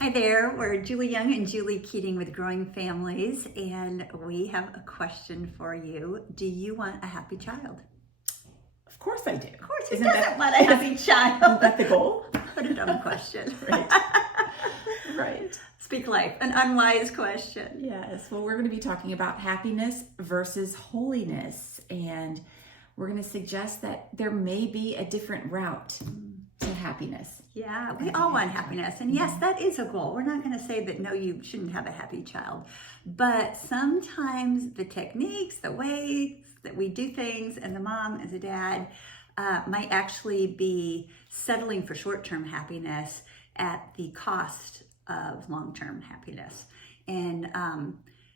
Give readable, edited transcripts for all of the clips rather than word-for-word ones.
Hi there, we're Julie Young and Julie Keating with Growing Families, and we have a question for you. Do you want a happy child? Of course I do. Of course, who doesn't want a happy child? Isn't that the goal? What a dumb question. Right. Right. Speak life, an unwise question. Yes. Well, we're going to be talking about happiness versus holiness, and we're going to suggest that there may be a different route to happiness. Yeah, we all want happiness. And yes, that is a goal. We're not going to say that no, you shouldn't have a happy child. But sometimes the techniques, the ways that we do things, and the mom as a dad might actually be settling for short-term happiness at the cost of long-term happiness. And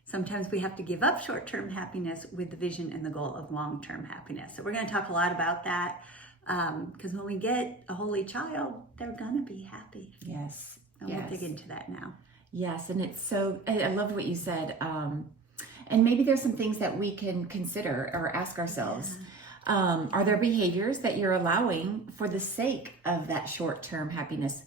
sometimes we have to give up short-term happiness with the vision and the goal of long-term happiness. So we're going to talk a lot about that. Because when we get a holy child, they're gonna be happy. Yes. And we'll dig into that now. Yes, and it's so, I love what you said. And maybe there's some things that we can consider or ask ourselves. Yeah. Are there behaviors that you're allowing for the sake of that short-term happiness?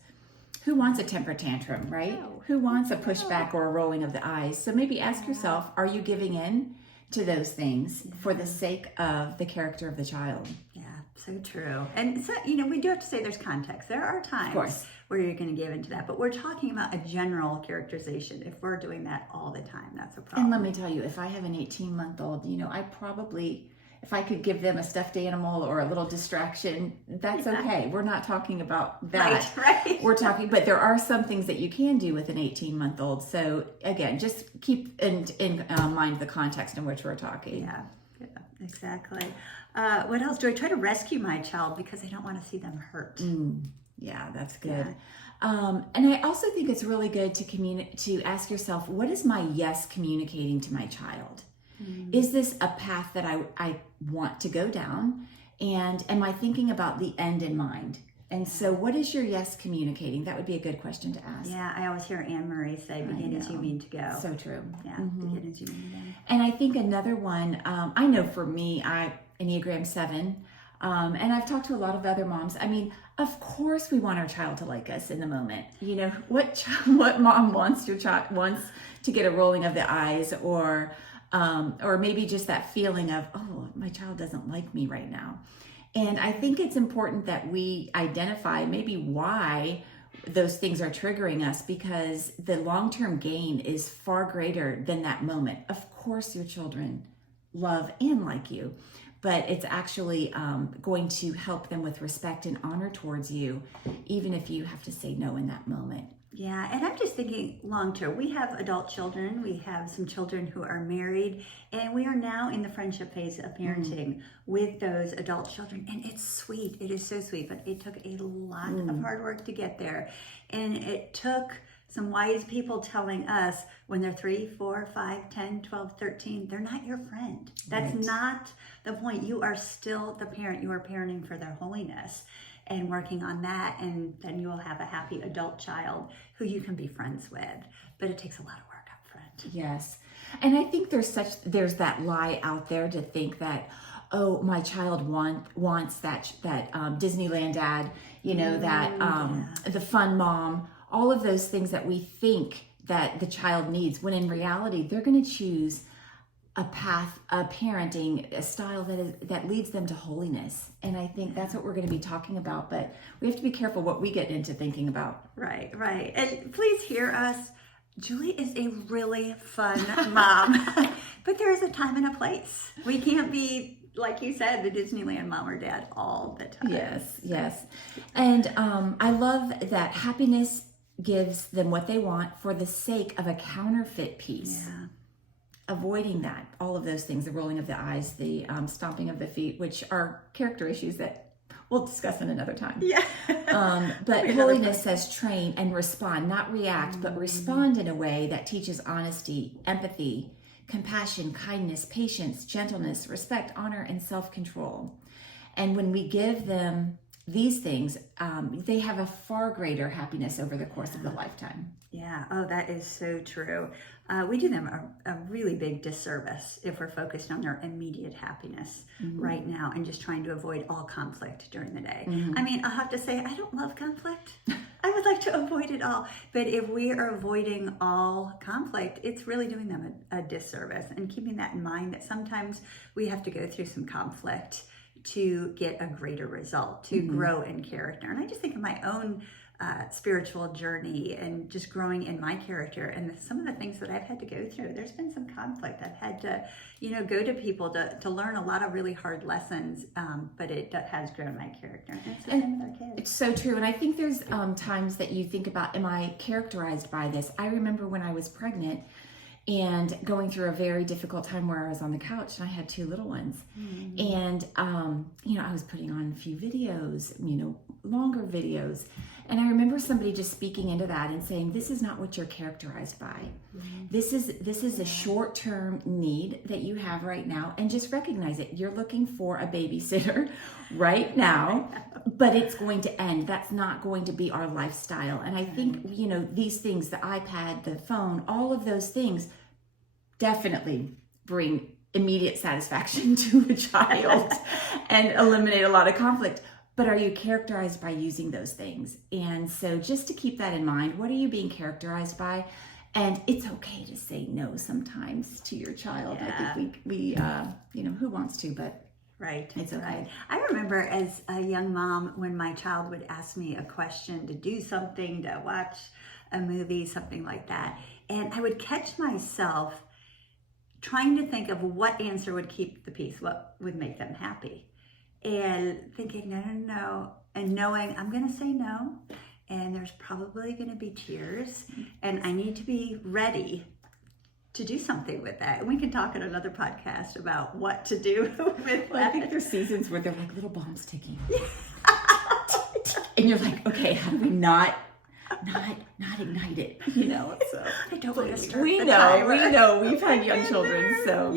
Who wants a temper tantrum, right? No. Who wants a pushback or a rolling of the eyes? So maybe ask yourself, are you giving in to those things for the sake of the character of the child? So true. And so, we do have to say there's context. There are times where you're going to give into that, but we're talking about a general characterization. If we're doing that all the time, that's a problem. And let me tell you, if I have an 18-month-old, I probably, if I could give them a stuffed animal or a little distraction, that's okay. We're not talking about that. Right. We're talking, but there are some things that you can do with an 18-month-old. So again, just keep in mind the context in which we're talking. Yeah, exactly. What else? Do I try to rescue my child because I don't want to see them hurt? Yeah, that's good. Yeah. And I also think it's really good to ask yourself, what is my yes communicating to my child? Is this a path that I want to go down? And am I thinking about the end in mind? And so what is your yes communicating? That would be a good question to ask. Yeah, I always hear Anne Marie say, begin as you mean to go. So true. Yeah, begin as you mean to go. And I think another one, I know for me, Enneagram 7, and I've talked to a lot of other moms. I mean, of course we want our child to like us in the moment. What mom wants to get a rolling of the eyes or maybe just that feeling of, oh, my child doesn't like me right now. And I think it's important that we identify maybe why those things are triggering us, because the long-term gain is far greater than that moment. Of course, your children love and like you, but it's actually going to help them with respect and honor towards you, even if you have to say no in that moment. Yeah, and I'm just thinking long-term. We have adult children. We have some children who are married, and we are now in the friendship phase of parenting with those adult children. And it's sweet. It is so sweet, but it took a lot of hard work to get there. And it took some wise people telling us when they're 3, 4, 5, 10, 12, 13, they're not your friend. That's not the point. You are still the parent. You are parenting for their holiness and working on that. And then you will have a happy adult child who you can be friends with. But it takes a lot of work up front. Yes. And I think there's that lie out there to think that, oh, my child wants that Disneyland dad, the fun mom, all of those things that we think that the child needs, when in reality, they're going to choose a path, a parenting, a style that leads them to holiness. And I think that's what we're going to be talking about, but we have to be careful what we get into thinking about. Right. And please hear us. Julie is a really fun mom, but there is a time and a place. We can't be, like you said, the Disneyland mom or dad all the time. Yes. And I love that happiness gives them what they want for the sake of a counterfeit peace. Yeah. Avoiding that, all of those things, the rolling of the eyes, the stomping of the feet, which are character issues that we'll discuss in another time. Yeah. But holiness says train and respond, not react, but respond in a way that teaches honesty, empathy, compassion, kindness, patience, gentleness, respect, honor, and self-control. And when we give them these things, they have a far greater happiness over the course of the lifetime. Yeah. Oh, that is so true. We do them a really big disservice if we're focused on their immediate happiness right now and just trying to avoid all conflict during the day. I mean, I'll have to say, I don't love conflict. I would I'd like to avoid it all. But if we are avoiding all conflict, it's really doing them a disservice, and keeping that in mind that sometimes we have to go through some conflict to get a greater result, to grow in character. And I just think of my own spiritual journey and just growing in my character, and some of the things that I've had to go through. There's been some conflict. I've had to, go to people to learn a lot of really hard lessons, but it has grown my character. And it's the same with our kids. It's so true. And I think there's times that you think about, am I characterized by this? I remember when I was pregnant and going through a very difficult time where I was on the couch and I had 2 little ones. And, I was putting on a few videos, longer videos. And I remember somebody just speaking into that and saying, this is not what you're characterized by. This is a short-term need that you have right now, and just recognize it. You're looking for a babysitter right now, but it's going to end. That's not going to be our lifestyle. And I think, these things, the iPad, the phone, all of those things definitely bring immediate satisfaction to a child and eliminate a lot of conflict. But are you characterized by using those things? And so just to keep that in mind, what are you being characterized by? And it's okay to say no sometimes to your child. I think we who wants to, but right, it's okay. Right. I remember as a young mom when my child would ask me a question to do something, to watch a movie, something like that. And I would catch myself trying to think of what answer would keep the peace, what would make them happy. And thinking, no, and knowing I'm going to say no, and there's probably going to be tears, and I need to be ready to do something with that. And we can talk in another podcast about what to do with that. I think there's seasons where they're like little bombs ticking. And you're like, okay, how do we not ignite it? So I don't want to start we the know, timer. we've had young children, so.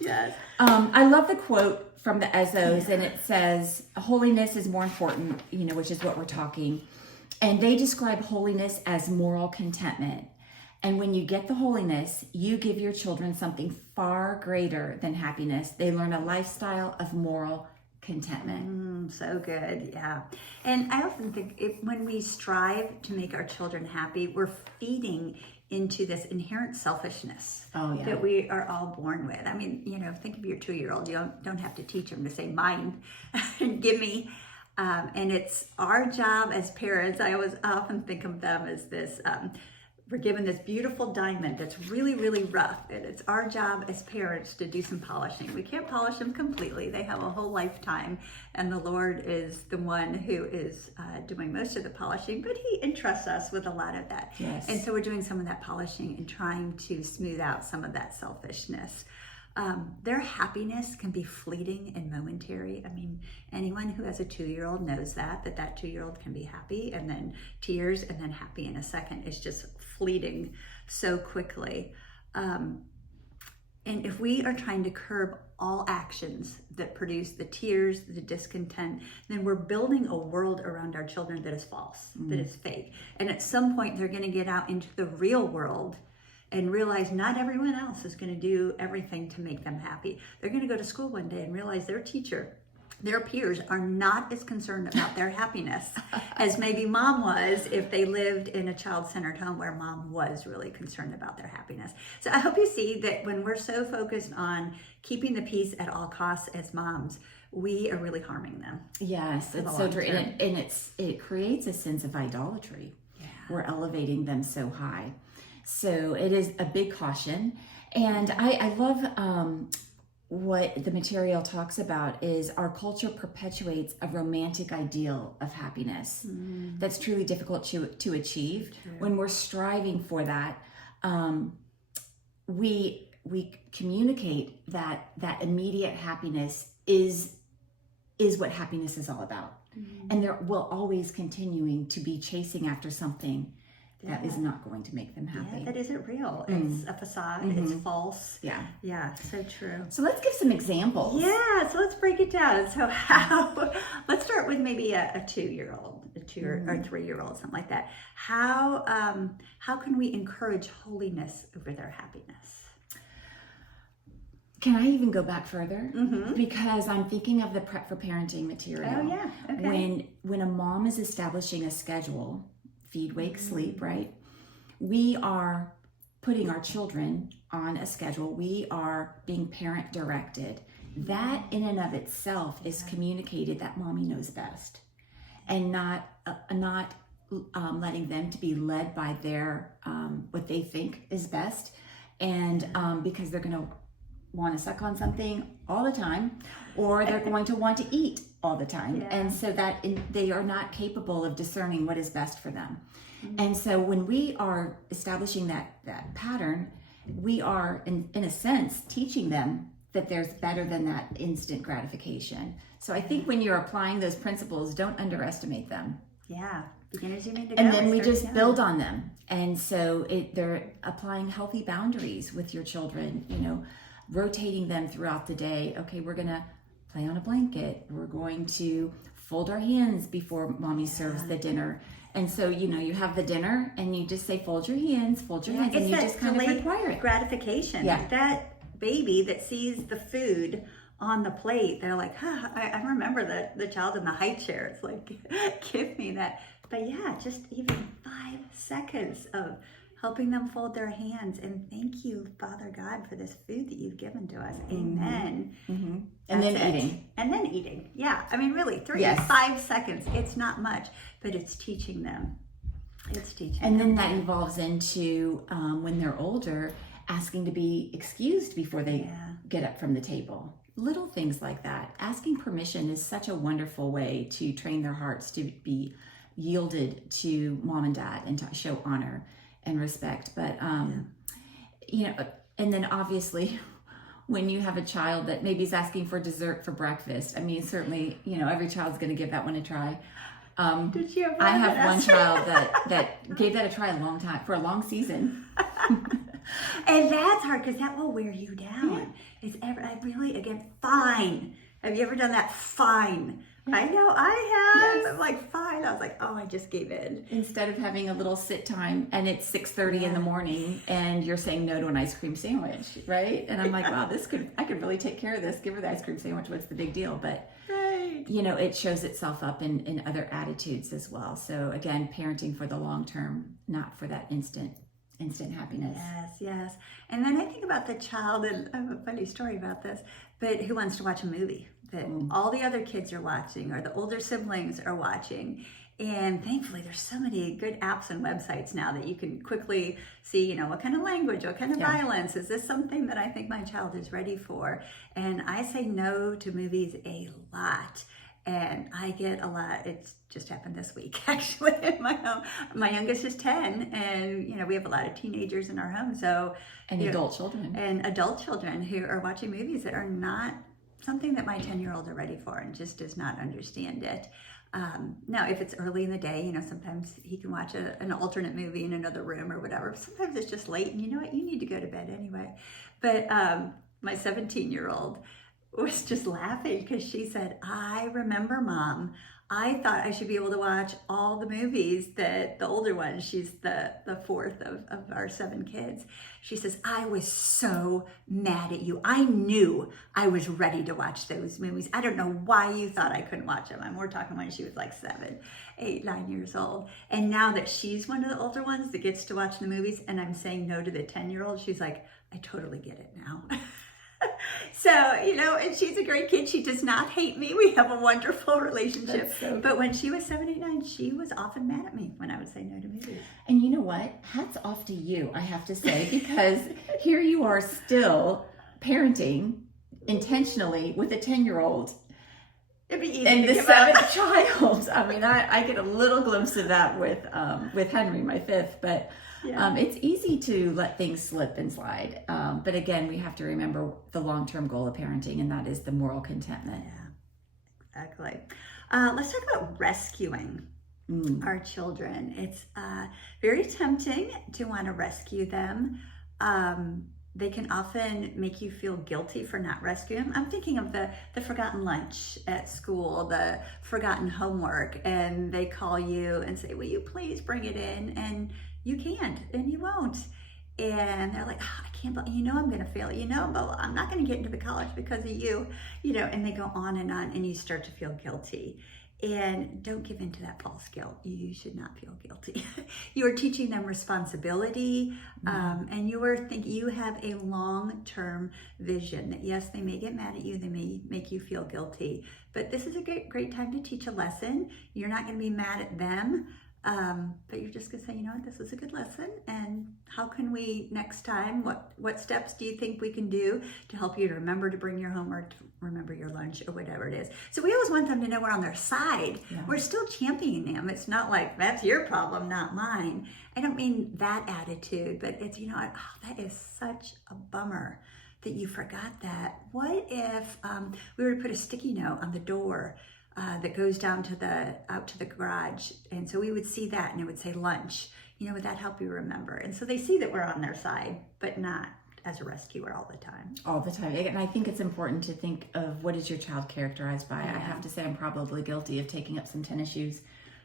Yes. I love the quote from the Ezzos, and it says, holiness is more important, which is what we're talking. And they describe holiness as moral contentment. And when you get the holiness, you give your children something far greater than happiness. They learn a lifestyle of moral contentment. So good, yeah. And I often think when we strive to make our children happy, we're feeding into this inherent selfishness that we are all born with. I mean, think of your 2-year-old. You don't have to teach them to say mine and give me. And it's our job as parents. I always often think of them as this, we're given this beautiful diamond that's really, really rough. And it's our job as parents to do some polishing. We can't polish them completely. They have a whole lifetime. And the Lord is the one who is doing most of the polishing, but he entrusts us with a lot of that. Yes. And so we're doing some of that polishing and trying to smooth out some of that selfishness. Their happiness can be fleeting and momentary. I mean, anyone who has a 2-year-old knows that 2-year-old can be happy and then tears and then happy in a second. It's just fleeting so quickly. And if we are trying to curb all actions that produce the tears, the discontent, then we're building a world around our children that is false, that is fake. And at some point, they're going to get out into the real world and realize not everyone else is going to do everything to make them happy. They're going to go to school one day and realize their teacher, their peers are not as concerned about their happiness as maybe mom was if they lived in a child-centered home where mom was really concerned about their happiness. So I hope you see that when we're so focused on keeping the peace at all costs as moms, we are really harming them. Yes, it's so true. And it creates a sense of idolatry. Yeah. We're elevating them so high. So it is a big caution. And I love what the material talks about is our culture perpetuates a romantic ideal of happiness that's truly difficult to achieve. True. When we're striving for that, we communicate that immediate happiness is what happiness is all about. And there will always continuing to be chasing after something that is not going to make them happy. Yeah, that isn't real. It's a facade. It's false. Yeah, so true. So let's give some examples. Yeah, so let's break it down. So let's start with maybe a 2-year-old, a 2 or 3-year-old, something like that. How can we encourage holiness over their happiness? Can I even go back further? Because I'm thinking of the Prep for Parenting material. Oh, yeah. Okay. When a mom is establishing a schedule feed, wake, sleep, right? We are putting our children on a schedule. We are being parent directed. That in and of itself is communicated that mommy knows best, and not letting them to be led by their what they think is best, and because they're going to want to suck on something all the time, or they're going to want to eat all the time, and so that they are not capable of discerning what is best for them. And so when we are establishing that pattern, we are in a sense teaching them that there's better than that instant gratification. So I think when you're applying those principles, don't underestimate them. Yeah, beginners you need to And then we just build on them. And so they're applying healthy boundaries with your children, rotating them throughout the day. Okay, we're going to play on a blanket. We're going to fold our hands before mommy serves the dinner. And so, you have the dinner and you just say, fold your hands, and you just kind of require it. Gratification. Yeah. That baby that sees the food on the plate, they're like, I remember the child in the high chair. It's like, give me that. But yeah, just even 5 seconds of helping them fold their hands and thank you, Father God, for this food that you've given to us. Amen. Mm-hmm. And then eating. And then eating. Yeah. I mean, really, 5 seconds. It's not much, but it's teaching them. And then that evolves into when they're older, asking to be excused before they get up from the table. Little things like that. Asking permission is such a wonderful way to train their hearts to be yielded to mom and dad and to show honor and respect. But, and then obviously when you have a child that maybe is asking for dessert for breakfast, I mean, certainly, every child's going to give that one a try. Did you ever I have one child that gave that a try for a long season. And that's hard because that will wear you down. Fine. Have you ever done that? Fine. I know I have. Yes. I'm like, fine. I was like, I just gave in. Instead of having a little sit time and it's 6:30 in the morning and you're saying no to an ice cream sandwich, right? And I'm like, wow, I could really take care of this. Give her the ice cream sandwich. What's the big deal? But, it shows itself up in other attitudes as well. So again, parenting for the long term, not for that instant happiness. Yes. And then I think about the child, and I have a funny story about this, but who wants to watch a movie that all the other kids are watching or the older siblings are watching. And thankfully, there's so many good apps and websites now that you can quickly see, what kind of language, what kind of violence. Is this something that I think my child is ready for? And I say no to movies a lot. And I get a lot. It's just happened this week, actually, in my home. My youngest is 10, and, we have a lot of teenagers in our home. So, and adult children. And adult children who are watching movies that are not something that my 10-year-old are ready for and just does not understand it. Now, if it's early in the day, sometimes he can watch an alternate movie in another room or whatever. Sometimes it's just late, and you know what? You need to go to bed anyway. But my 17-year-old was just laughing because she said, I remember, Mom, I thought I should be able to watch all the movies that the older one, she's the fourth of our 7 kids. She says, I was so mad at you. I knew I was ready to watch those movies. I don't know why you thought I couldn't watch them. And we're talking when she was like 7, 8, 9 years old. And now that she's one of the older ones that gets to watch the movies and I'm saying no to the 10-year-old, she's like, I totally get it now. So, and she's a great kid. She does not hate me. We have a wonderful relationship. So but when she was 7, 8, 9, she was often mad at me when I would say no to movies. And you know what? Hats off to you, I have to say, because here you are still parenting intentionally with a 10-year-old. It'd be easy and to the 7th child. I mean, I get a little glimpse of that with Henry, my 5th, but it's easy to let things slip and slide. But again, we have to remember the long-term goal of parenting, and that is the moral contentment. Yeah, exactly. Let's talk about rescuing our children. It's very tempting to want to rescue them. They can often make you feel guilty for not rescuing them. I'm thinking of the forgotten lunch at school, the forgotten homework, and they call you and say, will you please bring it in? And you can't, and you won't. And they're like, I can't, I'm going to fail, but I'm not going to get into the college because of you, and they go on, and you start to feel guilty. And don't give in to that false guilt. You should not feel guilty. You are teaching them responsibility, and you are thinking you have a long-term vision that yes, they may get mad at you, they may make you feel guilty, but this is a great time to teach a lesson. You're not going to be mad at them, but you're just going to say, you know what, this was a good lesson, and how can we next time, what steps do you think we can do to help you to remember to bring your homework, to remember your lunch, or whatever it is. So we always want them to know we're on their side. Yeah. We're still championing them. It's not like, that's your problem, not mine. I don't mean that attitude, but it's, you know, that is such a bummer that you forgot that. What if we were to put a sticky note on the door that goes down to out to the garage, and so we would see that and it would say lunch. You know, would that help you remember? And so they see that we're on their side, but not as a rescuer all the time. All the time. And I think it's important to think of what is your child characterized by. Yeah. I have to say I'm probably guilty of taking up some tennis shoes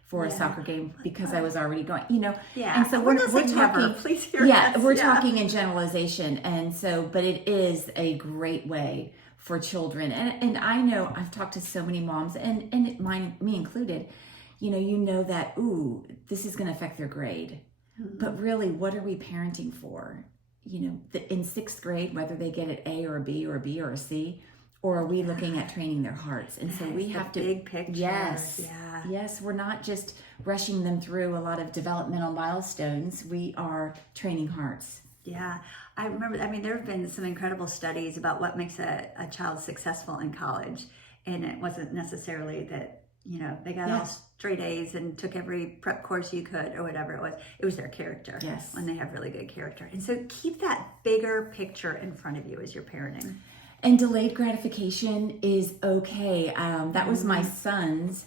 for a soccer game because I was already going, you know. Yeah. And so we're talking, never. Please hear us. We're talking in generalization. And so, but it is a great way for children. And I know I've talked to so many moms, and me included, you know that, ooh, this is going to affect their grade. Mm-hmm. But really, what are we parenting for? You know, in sixth grade, whether they get an A or a B or a B or a C, or are we looking at training their hearts? And so we have to big picture. Yes, we're not just rushing them through a lot of developmental milestones. We are training hearts. Yeah, I remember. I mean, there have been some incredible studies about what makes a child successful in college, and it wasn't necessarily that, you know, they got all straight A's and took every prep course you could or whatever it was. It was their character. Yes. When they have really good character. And so keep that bigger picture in front of you as you're parenting. And delayed gratification is okay. That was my son's,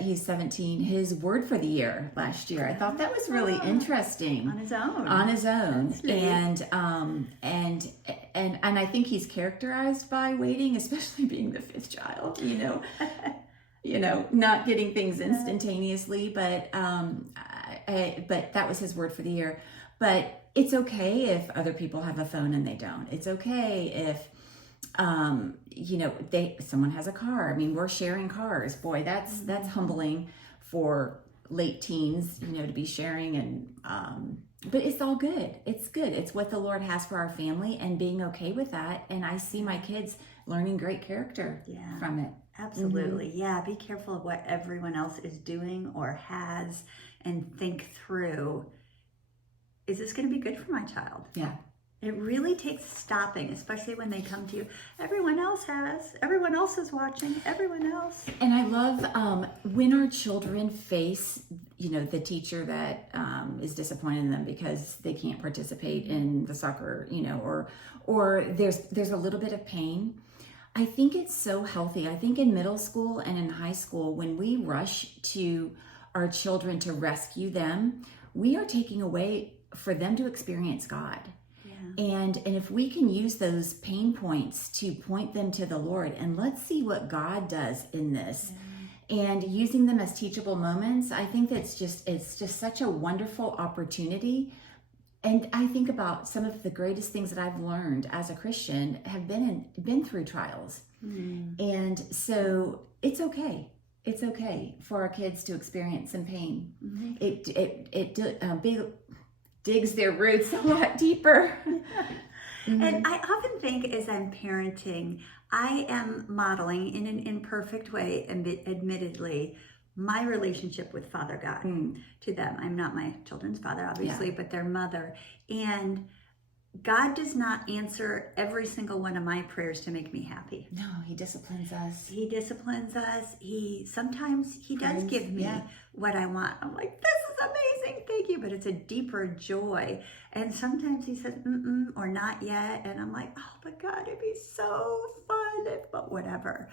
he's 17, his word for the year last year. I thought that was really interesting. On his own. On his own. And I think he's characterized by waiting, especially being the fifth child, you know. You know, not getting things instantaneously, but that was his word for the year. But it's okay if other people have a phone and they don't. It's okay if, you know, someone has a car. I mean, we're sharing cars. Boy, that's humbling for late teens, you know, to be sharing. And but it's all good. It's good. It's what the Lord has for our family, and being okay with that. And I see my kids learning great character from it. Absolutely. Mm-hmm. Yeah. Be careful of what everyone else is doing or has, and think through, is this going to be good for my child? Yeah. It really takes stopping, especially when they come to you. Everyone else is watching, everyone else. And I love when our children face, you know, the teacher that is disappointed in them because they can't participate in the soccer, you know, or there's a little bit of pain. I think it's so healthy. I think in middle school and in high school, when we rush to our children to rescue them, we are taking away for them to experience God. Yeah. And if we can use those pain points to point them to the Lord, and let's see what God does in this, and using them as teachable moments, I think it's just such a wonderful opportunity. And I think about some of the greatest things that I've learned as a Christian have been through trials. Mm. And so it's okay. It's okay for our kids to experience some pain. Mm-hmm. It digs their roots a lot deeper. Mm-hmm. And I often think as I'm parenting, I am modeling in an imperfect way, admittedly, my relationship with Father God to them. I'm not my children's father, obviously, but their mother. And God does not answer every single one of my prayers to make me happy. No, He disciplines us. He disciplines us. Sometimes he does give me what I want. I'm like, this is amazing, thank you. But it's a deeper joy. And sometimes He says, or not yet. And I'm like, oh, but God, it'd be so fun, but whatever.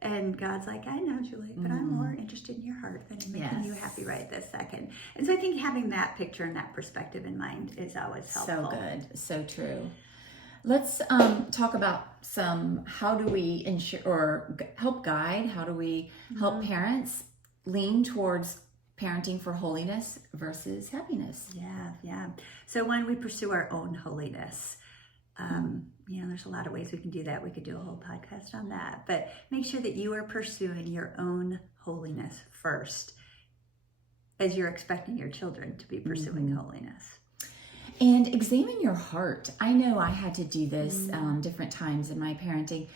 And God's like, I know, Julie, but I'm more interested in your heart than in making you happy right this second. And so I think having that picture and that perspective in mind is always helpful. So good. So true. Let's talk about how do we ensure or help guide, how do we help parents lean towards parenting for holiness versus happiness? Yeah. So when we pursue our own holiness, you know, there's a lot of ways we can do that. We could do a whole podcast on that, but make sure that you are pursuing your own holiness first as you're expecting your children to be pursuing holiness. And examine your heart. I know I had to do this different times in my parenting.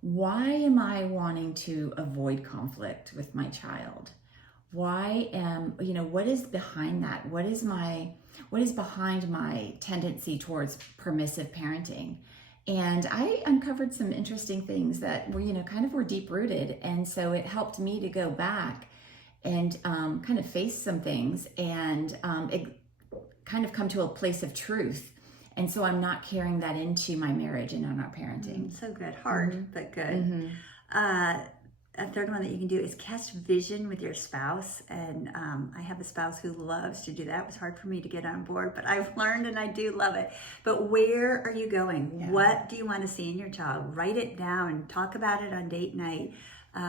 Why am I wanting to avoid conflict with my child? What is behind that? What is behind my tendency towards permissive parenting? And I uncovered some interesting things that were deep rooted. And so it helped me to go back and kind of face some things and kind of come to a place of truth. And so I'm not carrying that into my marriage and on our parenting. So good. Hard, but good. A third one that you can do is cast vision with your spouse. And I have a spouse who loves to do that. It was hard for me to get on board, but I've learned and I do love it. But where are you going? Yeah. What do you want to see in your child? Write it down. Talk about it on date night.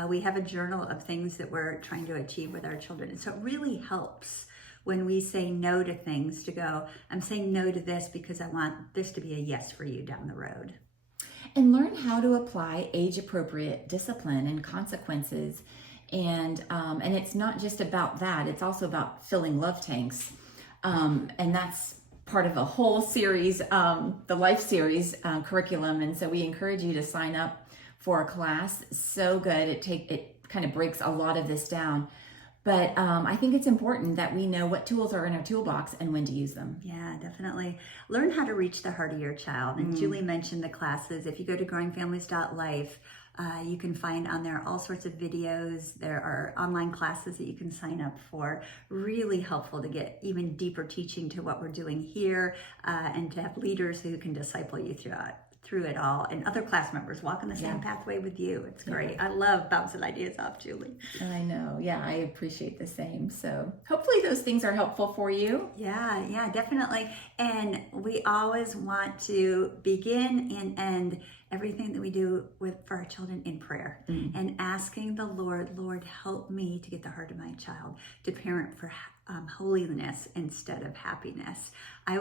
We have a journal of things that we're trying to achieve with our children. And so it really helps when we say no to things to go, I'm saying no to this because I want this to be a yes for you down the road. And learn how to apply age-appropriate discipline and consequences. And it's not just about that. It's also about filling love tanks. And that's part of a whole series, the Life Series curriculum. And so we encourage you to sign up for a class. So good. It kind of breaks a lot of this down. But I think it's important that we know what tools are in our toolbox and when to use them. Yeah, definitely. Learn how to reach the heart of your child. And Julie mentioned the classes. If you go to growingfamilies.life, you can find on there all sorts of videos. There are online classes that you can sign up for. Really helpful to get even deeper teaching to what we're doing here and to have leaders who can disciple you through it all, and other class members walk on the same pathway with you. It's great. I love bouncing ideas off Julie. I know. Yeah, I appreciate the same. So hopefully those things are helpful for you. Yeah, definitely. And we always want to begin and end everything that we do for our children in prayer and asking the Lord, help me to get the heart of my child, to parent for holiness instead of happiness. I've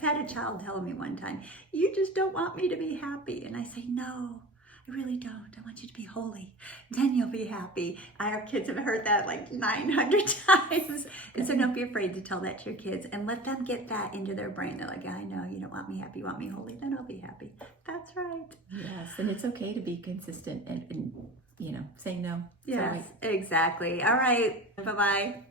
had a child tell me one time, you just don't want me to be happy. And I say, no, I really don't. I want you to be holy. Then you'll be happy. Our kids have heard that like 900 times. And so don't be afraid to tell that to your kids and let them get that into their brain. They're like, I know you don't want me happy. You want me holy. Then I'll be happy. That's right. Yes. And it's okay to be consistent and saying no. Yes, exactly. All right. Bye-bye.